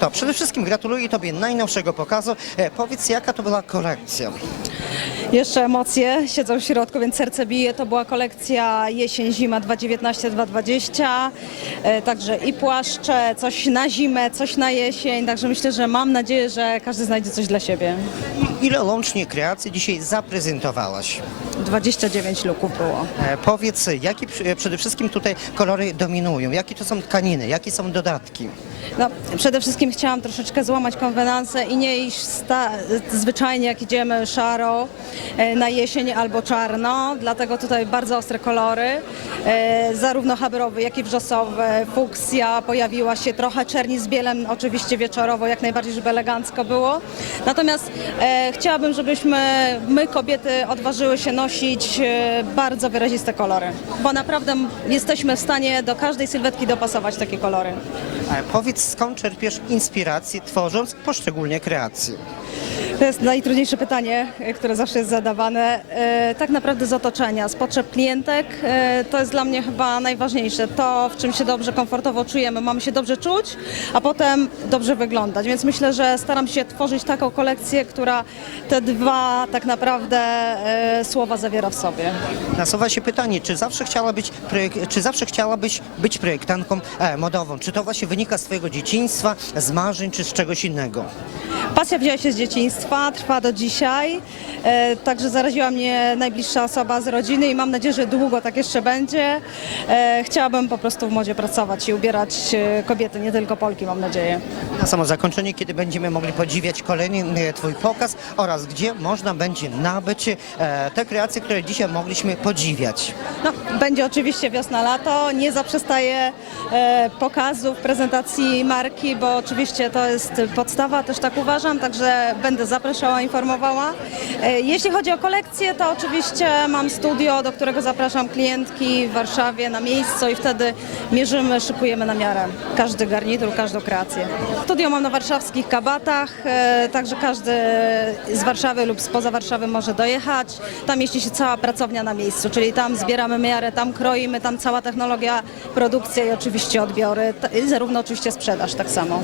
To przede wszystkim gratuluję Tobie najnowszego pokazu. E, powiedz, jaka to była kolekcja? Jeszcze emocje siedzą w środku, więc serce bije. To była kolekcja jesień-zima 2019-2020. E, Także i płaszcze, coś na zimę, coś na jesień. Także myślę, że mam nadzieję, że każdy znajdzie coś dla siebie. Ile łącznie kreacji dzisiaj zaprezentowałaś? 29 luków było. E, powiedz, jakie przy- przede wszystkim tutaj kolory dominują? Jakie to są tkaniny? Jakie są dodatki? No, przede wszystkim chciałam troszeczkę złamać konwenansę i nie iść zwyczajnie jak idziemy szaro e, na jesień albo czarno, dlatego tutaj bardzo ostre kolory, e, zarówno habrowy, jak i wrzosowy, fuksja pojawiła się, trochę czerni z bielem, oczywiście wieczorowo, jak najbardziej, żeby elegancko było. Natomiast e, chciałabym, żebyśmy, my kobiety odważyły się nosić bardzo wyraziste kolory, bo naprawdę jesteśmy w stanie do każdej sylwetki dopasować takie kolory. Powiedz, skąd czerpiesz inspirację tworząc poszczególnie kreacje? To jest najtrudniejsze pytanie, które zawsze jest zadawane. E, Tak naprawdę z otoczenia, z potrzeb klientek. e, To jest dla mnie chyba najważniejsze. To, w czym się dobrze, komfortowo czujemy. Mamy się dobrze czuć, a potem dobrze wyglądać. Więc myślę, że staram się tworzyć taką kolekcję, która te dwa tak naprawdę e, słowa zawiera w sobie. Nasuwa się pytanie, czy zawsze, chciała być czy zawsze chciałabyś być projektantką e, modową? Czy to właśnie wynika z Twojego dzieciństwa, z marzeń, czy z czegoś innego? Pasja wzięła się z dzieciństwa, trwa do dzisiaj. E, także zaraziła mnie najbliższa osoba z rodziny i mam nadzieję, że długo tak jeszcze będzie. E, chciałabym po prostu w modzie pracować i ubierać e, kobiety, nie tylko Polki, mam nadzieję. Na samo zakończenie, kiedy będziemy mogli podziwiać kolejny Twój pokaz oraz gdzie można będzie nabyć te kreacje, które dzisiaj mogliśmy podziwiać. No, będzie oczywiście wiosna-lato. Nie zaprzestaję pokazów, prezentacji marki, bo oczywiście to jest podstawa, też tak uważam, także będę zapraszała, informowała. E, jeśli chodzi o kolekcję, to oczywiście mam studio, do którego zapraszam klientki w Warszawie na miejscu i wtedy mierzymy, szykujemy na miarę każdy garnitur, każdą kreację. Studio mam na warszawskich kabatach, e, także każdy z Warszawy lub spoza Warszawy może dojechać. Tam mieści się cała pracownia na miejscu, czyli tam zbieramy miarę, tam kroimy, tam cała technologia, produkcja i oczywiście odbiory, zarówno oczywiście sprzedaż tak samo.